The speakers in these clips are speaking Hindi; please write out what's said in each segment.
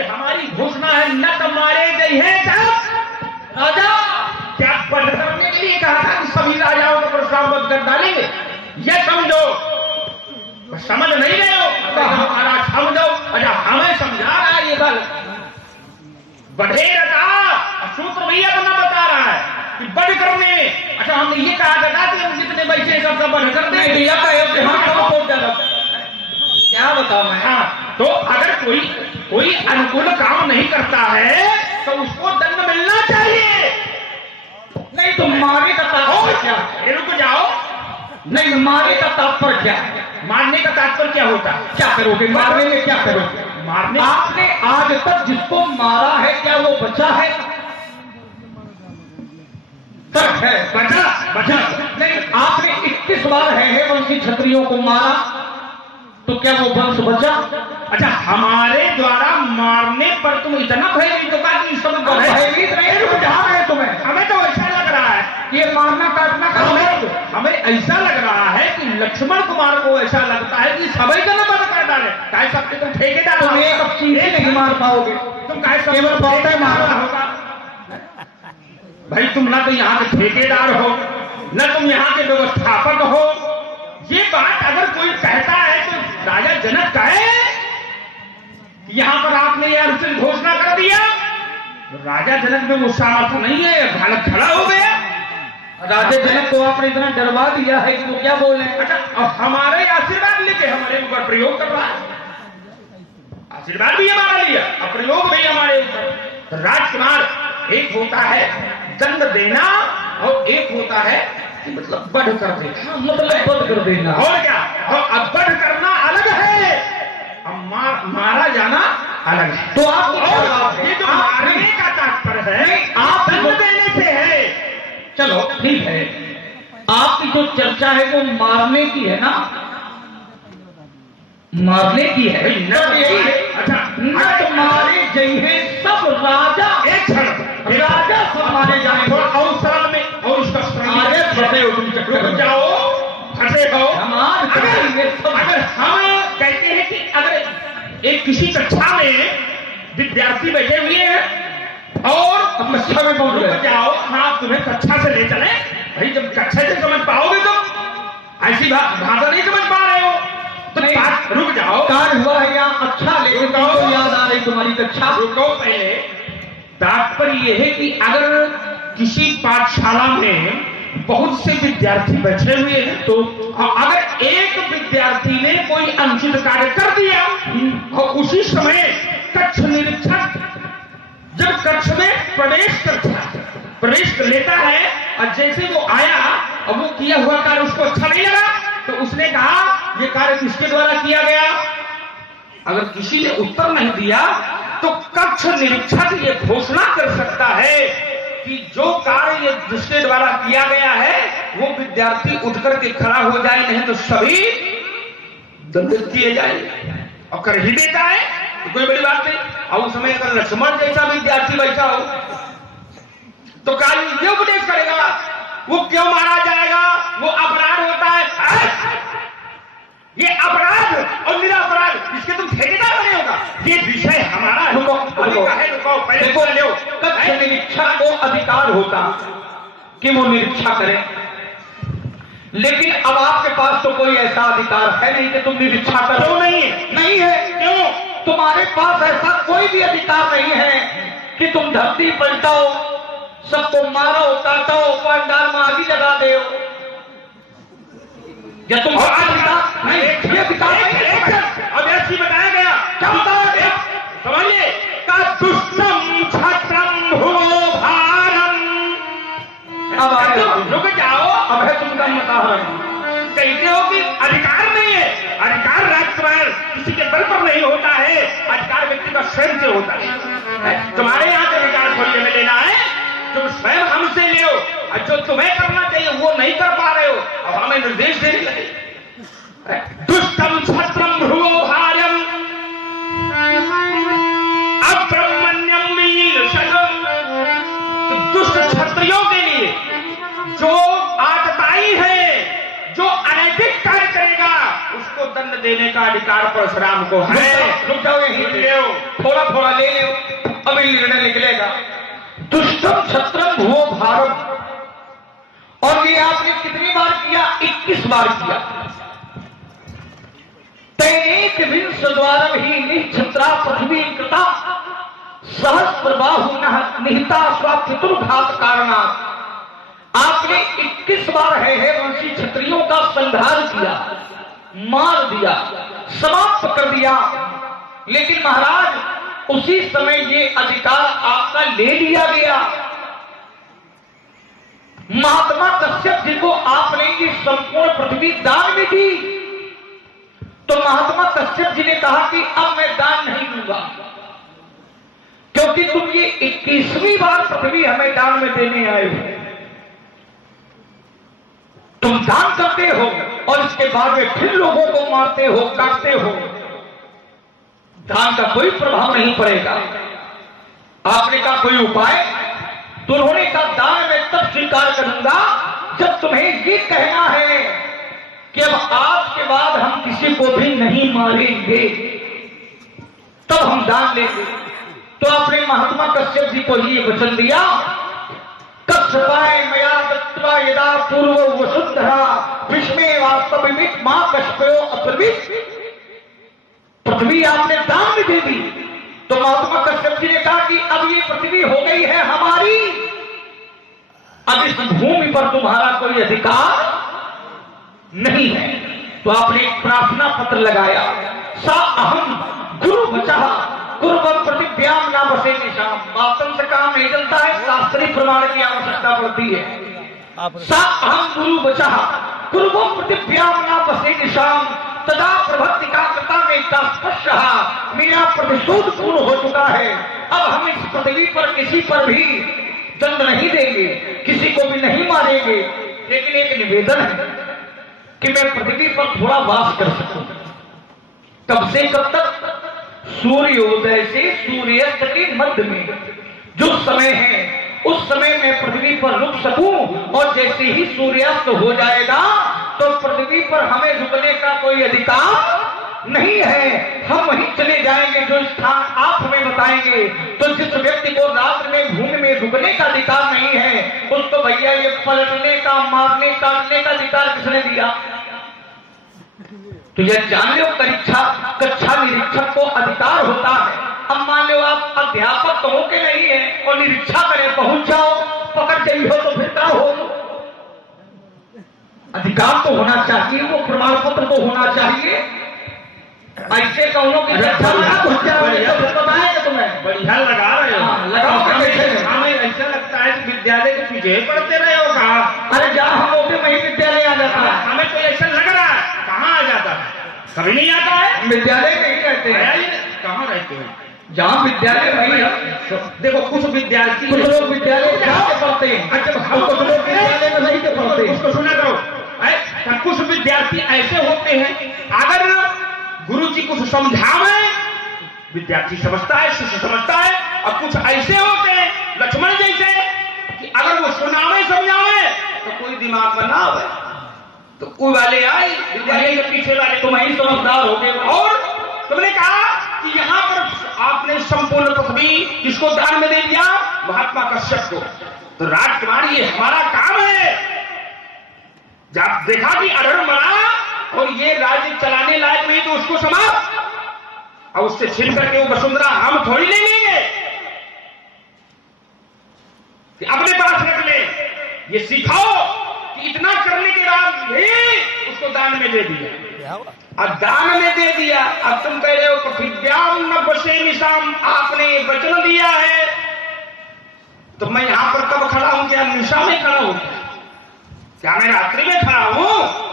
कि हमारी घोषणा है न तो मारे गए हैं राजा। क्या पद करने के लिए कहा था कि सभी राजाओं को परशुराम कर डालेंगे? ये समझो, समझ नहीं रहे हो तो हमारा समझो। अच्छा हमें समझा रहा है ये बल बढ़ेगा था, सूत्र भी अपना बता रहा है कि बढ़ करने। अच्छा हमने ये कहा था कि हम जितने बच्चे सबका बढ़ कर देंगे, क्या बताओ मैं। हाँ तो अगर कोई अनुकूल काम नहीं करता है तो उसको दंड मिलना चाहिए। नहीं तो मारे का तात्पर्य क्या? रुक जाओ, नहीं मारे का तात्पर्य क्या? मारने का तात्पर्य क्या होता है? क्या करोगे मारने में? क्या करोगे मारने? आपने आज तक जिसको मारा है क्या वो बचा है? तक है, बचा नहीं। आपने 21 बार है वंशी क्षत्रियों को मारा तो क्या वो वंश बचा? अच्छा हमारे द्वारा मारने पर तुम इतना भयभीत होगा कि इस समय भयभीत नहीं है तुम्हें? हमें तो ऐसा लग रहा है ये मारना काटना का हमें ऐसा लग रहा है कि लक्ष्मण कुमार को ऐसा लगता है कि सभी का बंद कर डाले। चाहे सबके तुम ठेकेदार तुम एक अब चीजें नहीं मार पाओगे, तुम कहे केवल बहुत मारना होगा। भाई तुम ना तो यहाँ के ठेकेदार हो न तुम यहाँ के व्यवस्थापक हो। ये बात अगर कोई कहता है तो राजा जनक कहे यहाँ पर आपने यह अनुचित घोषणा कर दिया, राजा जनक में वो सामर्थ्य नहीं है, भारत खड़ा हो गया। राजा जनक को आपने इतना डरवा दिया है कि वो क्या बोले? अच्छा अब हमारे आशीर्वाद लेके हमारे ऊपर प्रयोग कर रहा है। आशीर्वाद भी हमारा लिया और प्रयोग भी हमारे ऊपर। राजकुमार एक होता है दंड देना और एक होता है कि मतलब बढ़ कर देना, मतलब बढ़ कर देना। और क्या? और अब बढ़ करना अलग है, अब मारा जाना अलग है। तो आप ये जो मारने का तात्पर्य है आप दंड देने से है। चलो ठीक है, आपकी जो चर्चा है वो मारने की है ना? मारने की है यही है। अच्छा नट मारे जई है सब राजा, एक क्षण राजा सब मारे जाए। और सरल में और उसका आगे फंसे हो तुम चक्कर रुक जाओ, फंसे हो। अगर हम कहते हैं कि अगर एक किसी कक्षा में विद्यार्थी बैठे हुए हैं और कक्षा में पहुंच रुक जाओ, हाँ तुम्हें कक्षा से ले चले। भाई जब कक्षा से समझ पाओगे तुम, ऐसी भाषा नहीं समझ पा रहे हो तो बात रुक जाओ। कार्य हुआ है या अच्छा लेकिन तो याद आ रही तुम्हारी कक्षा। रुको पहले, तात्पर्य यह है कि अगर किसी पाठशाला में बहुत से विद्यार्थी बैठे हुए हैं तो अगर एक विद्यार्थी ने कोई अनुचित कार्य कर दिया और उसी समय कक्ष निरीक्षक जब कक्ष में प्रवेश कर लेता है और जैसे वो आया और वो किया हुआ कार्य उसको अच्छा नहीं लगा तो उसने कहा ये कार्य किसके द्वारा किया गया? अगर किसी ने उत्तर नहीं दिया तो कक्ष निरीक्षक ये घोषणा कर सकता है कि जो कार्य ये जिसके द्वारा किया गया है वो विद्यार्थी उठकर के खड़ा हो जाए, नहीं तो सभी दंडित किए जाएंगे। और कर ही देता है तो कोई बड़ी बात नहीं। और उस समय अगर लक्ष्मण जैसा विद्यार्थी बैठा हो तो काल ये उपदेश करेगा वो क्यों मारा जाएगा, वो अपराध होता है। ये अपराध और निरापराध इसके तुम ठेकेदार बने होगा। ये विषय हमारा है। कक्ष निरीक्षक को अधिकार होता कि वो निरीक्षा करे, लेकिन अब आपके पास तो कोई ऐसा अधिकार है नहीं कि तुम निरीक्षा करो। क्यों नहीं है? नहीं है। क्यों? तुम्हारे पास ऐसा कोई भी अधिकार नहीं है कि तुम धरती पलटाओ, सबको मारो, काटो, पंडाल में आगी लगा दे। या तुम नहीं, ये अधिकार नहीं। अब ऐसी बताया गया, क्या बताया गया? समझिए का दुष्टम छत्रम भुवो भारम। अब आगे रुक जाओ, अब है तुमका मताहरण। कहते हो कि अधिकार नहीं है। अधिकार राजकुमार किसी के बल पर नहीं होता है, अधिकार व्यक्ति का स्वयं से होता है। तुम्हारे यहाँ से अधिकार खोलने में लेना है, तुम स्वयं हमसे ले हो और जो तुम्हें करना चाहिए वो नहीं कर पा रहे हो, अब हमें निर्देश देने लगे। दुष्टम छत्रम भ्रुवो भार्यम अब्रह्मण्यम मीनशकम। तो दुष्ट क्षत्रियों के लिए जो आतताई है, जो अनैतिक कार्य करेगा, उसको दंड देने का अधिकार परशुराम को है। रुक जाओ, यहीं थोड़ा थोड़ा ले अभी निर्णय निकलेगा। दुष्टम छत्रम भुवो भारम, और ये आपने कितनी बार किया? 21 बार किया। तैनेक विंश द्वारम ही निक्षत्रा पृथ्वी कृता सहस्त्र बाहु निहिता स्वापितुर्घात कारणा। आपने 21 बार है वंशी क्षत्रियों का संहार किया, मार दिया, समाप्त कर दिया। लेकिन महाराज उसी समय ये अधिकार आपका ले लिया गया। महात्मा कश्यप जी को आपने ये संपूर्ण पृथ्वी दान में दी, तो महात्मा कश्यप जी ने कहा कि अब मैं दान नहीं दूंगा, क्योंकि तुम ये 21वीं बार पृथ्वी हमें दान में देने आए हो। तुम दान करते हो और इसके बाद में फिर लोगों को मारते हो, काटते हो, दान का कोई प्रभाव नहीं पड़ेगा। आपने कहा कोई उपाय? तो उन्होंने कहा दान में तब स्वीकार करूंगा जब तुम्हें ये कहना है कि अब आज के बाद हम किसी को भी नहीं मारेंगे, तब हम दान लेंगे। तो आपने महात्मा कश्यप जी को ये वचन दिया, कश्यपाय मया दत्त्वा यदा पूर्व वसुंधरा विस्मे वास्तविक मां कश्यपो अप्रवित। पृथ्वी आपने दान में दे दी, तो महात्मा कश्यप जी ने कहा कि अब ये पृथ्वी हो गई है हमारी, अब इस भूमि पर तुम्हारा कोई अधिकार नहीं है। तो आपने एक प्रार्थना पत्र लगाया, सा अहम गुरु बचा कुर्बन प्रतिव्याम ना बसे निशाम। बातन से काम नहीं चलता है, शास्त्रीय प्रमाण की आवश्यकता पड़ती है। सा अहम गुरु बचा कुर्बन प्रतिव्याम ना बसे निशाम तदा प्रभक्ति का कृता में स्पर्श। मेरा प्रतिशोध पूर्ण हो चुका है, अब हम इस पृथ्वी पर किसी पर भी दंड नहीं देंगे, किसी को भी नहीं मारेंगे। लेकिन एक निवेदन है कि मैं पृथ्वी पर थोड़ा वास कर सकूं। कब से कब तक? सूर्योदय से सूर्यास्त के मध्य में जो समय है उस समय मैं पृथ्वी पर रुक सकूं, और जैसे ही सूर्यास्त हो जाएगा तो पृथ्वी पर हमें रुकने का कोई अधिकार नहीं है। हम वहीं चले जाएंगे जो स्थान आप हमें बताएंगे। तो जिस व्यक्ति को रात में भूमि में रुकने का अधिकार नहीं है, उसको भैया ये पलटने का, मारने काटने का अधिकार किसने दिया? तो यह जान लो कक्षा निरीक्षक को अधिकार होता है। अब मान लो आप अध्यापक तो हो के नहीं है और निरीक्षा करें, पहुंच जाओ, पकड़ गई हो तो फिर क्या हो? अधिकार तो होना चाहिए, वो प्रमाण पत्र तो होना चाहिए। ऐसे कौनों की चर्चा बताएंगे तुम्हें बढ़िया लगा रहे हो, लगाओ। हमें ऐसा लगता है कि विद्यालय के पीछे पढ़ते रहे हो। कहा अरे जहाँ हम होते वही विद्यालय आ जाता है। हमें तो ऐसा लग रहा है, कहाँ आ जाता है? कभी नहीं आता है। विद्यालय में ही रहते हैं। कहाँ रहते हैं? जहाँ विद्यालय वही है। देखो कुछ विद्यार्थी, कुछ लोग विद्यालय जाके पढ़ते हैं, अच्छा कुछ लोग विद्यालय में नहीं के पढ़ते हैं। उसको सुना करो। कुछ विद्यार्थी ऐसे होते हैं, अगर गुरु जी कुछ समझावे विद्यार्थी समझता है, शिष्य समझता है। और कुछ ऐसे होते हैं लक्ष्मण जैसे कि अगर वो सुनावे समझावे तो कोई दिमाग में ना आवे, तो वो वाले आए विद्यालय के पीछे वाले, तुम ही समझदार हो गए। और तुमने कहा कि यहाँ पर आपने संपूर्ण पृथ्वी किसको दान में दे दिया? महात्मा कश्यप को। तो राजकुमार ये हमारा काम है। जब देखा कि अधर्म बना और ये राज्य चलाने लायक नहीं, तो उसको समाप्त, और उससे छीन करके वो वसुंधरा हम थोड़ी ले लेंगे कि अपने पास रख ले। ये सिखाओ कि इतना करने के बाद भी उसको दान में दे दिया, और दान में दे दिया। अब तुम कह रहे हो पृथ्व्याम न बसे निशाम, आपने वचन दिया है, तो मैं यहां पर कब खड़ा हूं? क्या निशा में खड़ा हूं? क्या मैं रात्रि में खड़ा हूं?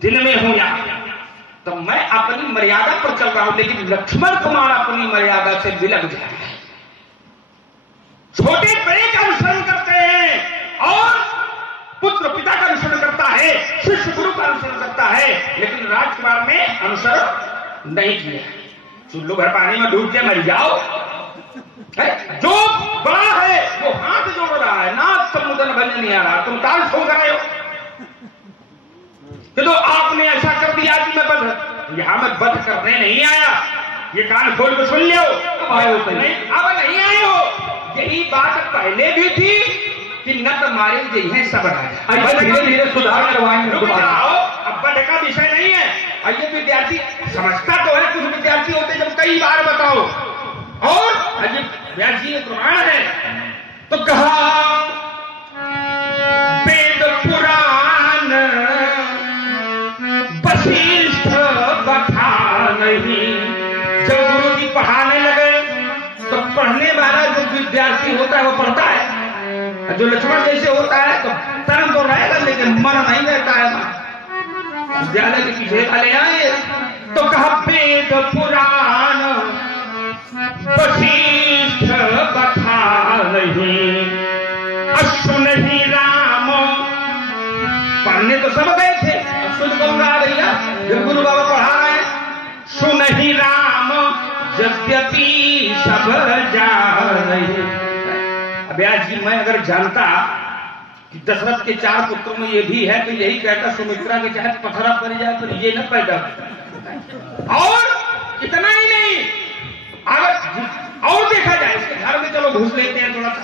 दिन में हूं यहां। तो मैं अपनी मर्यादा पर चल रहा हूं, लेकिन लक्ष्मण कुमार अपनी मर्यादा से विलग जा रहे हैं। छोटे बड़े का अनुसरण करते हैं, और पुत्र पिता का अनुसरण करता है, शिष्य गुरु का अनुसरण करता है, लेकिन राजकुमार ने अनुसरण नहीं किया। चुल्लू भर पानी में डूब के मर जाओ। जो बड़ा है वो हाथ जोड़ रहा है, नाथ समुद्र बनने नहीं आ रहा, तुम ताल ठोक रहे हो कि तो आपने ऐसा कर दिया कि मैं बध, यहां मैं बध करने नहीं आया। ये कान खोल के सुन लो, आए हो? नहीं, अब नहीं आए हो। यही बात पहले भी थी कि न तो मारे जी हैं सब राजा। ऐसे धीरे धीरे सुधार करवाएंगे रुक दोबारा। जाओ, अब बड़े का विषय नहीं है। और ये विद्यार्थी समझता तो है, कुछ विद्यार्थी होते जब कई बार बताओ। और अजय व्यास जी प्रमाण है तो कहा वेद पुराण वशिष्ठ बता नहीं। जब गुरु जी पढ़ाने लगे तो पढ़ने वाला जो विद्यार्थी होता है वो पढ़ता है, जो लक्ष्मण जैसे होता है तो तरण तो रहेगा लेकिन मन नहीं रहता है। विद्यालय के पीछे वाले आए तो कहा वेद पुराण वशिष्ठ बता नहीं। अश्विन ही राम पढ़ने तो सब गए थे, अश्विन कौन रहा भैया जब गुरु बाबा पढ़ा रहे हैं। सुन ही राम यद्यपि सब जाने। व्यास जी मैं अगर जानता कि दशरथ के 4 पुत्रों में ये भी है तो यही कहता सुमित्रा के चाहे पथरा पड़ जाए पर ये न पैदा। और इतना ही नहीं, अगर और देखा जाए इसके घर में चलो घुस लेते हैं थोड़ा सा।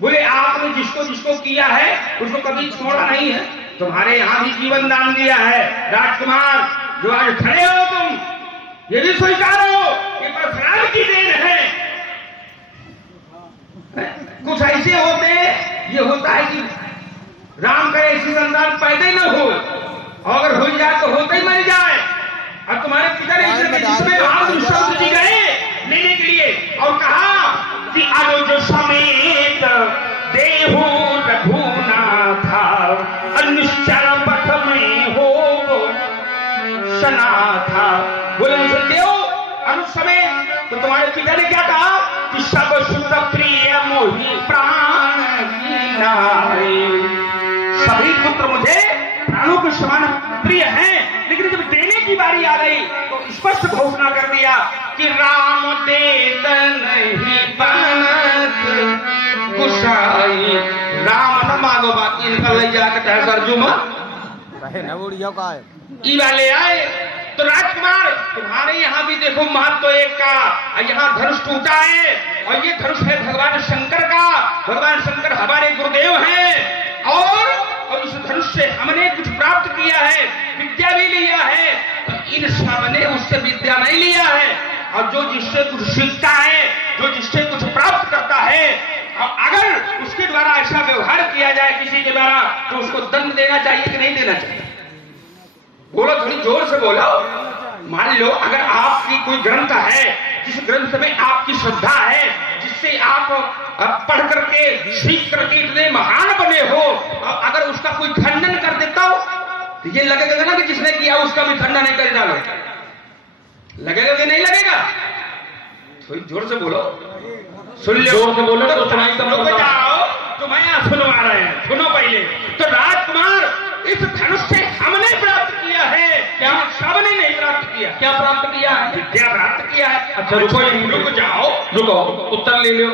बोले आपने जिसको जिसको किया है उसको कभी छोड़ा नहीं है, तुम्हारे यहां भी जीवन दान दिया है। राजकुमार जो आज खड़े हो तुम, ये भी स्वीकारो कि परशुराम की देन है। कुछ ऐसे होते, ये होता है कि राम का ऐसी संतान पैदा ही न हो, और अगर हो जाए तो होते ही मर जाए। अब तुम्हारे पिता ने जिसमें आप विश्वास जी गए लेने के लिए और कहा कि अनुज समेत देहु रघुनाथा अनिश्चर पथ में हो सना था। बोले मुझे देव अनुज समेत, तो तुम्हारे पिता ने क्या कहा कि सब शुद्ध प्रिय मोहि प्राण की नारी। सभी पुत्र मुझे प्राणों के समान प्रिय हैं, लेकिन जब देने की बारी आ गई तो स्पष्ट घोषणा कर दिया कि राम देत नहीं बनत गुसाई। राम न मांगो बाकी इनका ले जाकर सरजुमा ई वाले आए तो राजकुमार तुम्हारे यहाँ भी देखो महत्व एक का, यहाँ धनुष टूटा है और ये धनुष है भगवान शंकर का। भगवान शंकर हमारे गुरुदेव हैं और इस धनुष से हमने कुछ प्राप्त किया है, विद्या भी लिया है। तो इन सबने उससे विद्या नहीं लिया है, और जो जिससे कुछ सीखता है, जो जिससे कुछ प्राप्त करता है, और अगर उसके द्वारा ऐसा व्यवहार किया जाए किसी के द्वारा तो उसको दंड देना चाहिए कि नहीं देना चाहिए? बोलो, थोड़ी जोर से बोलो। मान लो अगर आपकी कोई ग्रंथ है, जिस ग्रंथ में आपकी श्रद्धा है, जिससे आप पढ़ करके सीख करके इतने महान बने हो, और अगर उसका कोई खंडन कर देता हो तो ये लगेगा ना कि जिसने किया उसका भी खंडन नहीं कर डालो। लगेगा कि नहीं लगेगा? थोड़ी जोर से बोलो, सुन लो, जोर से बोलो तो सुनाई तो रुक जाओ, तो मैं यहाँ सुनवा रहे हैं, सुनो पहले। तो राजकुमार इस धनुष से हमने प्राप्त किया है, क्या सबने नहीं प्राप्त किया? क्या प्राप्त किया है? विद्या प्राप्त किया है। अच्छा रुको रुक जाओ, रुको, उत्तर ले लो।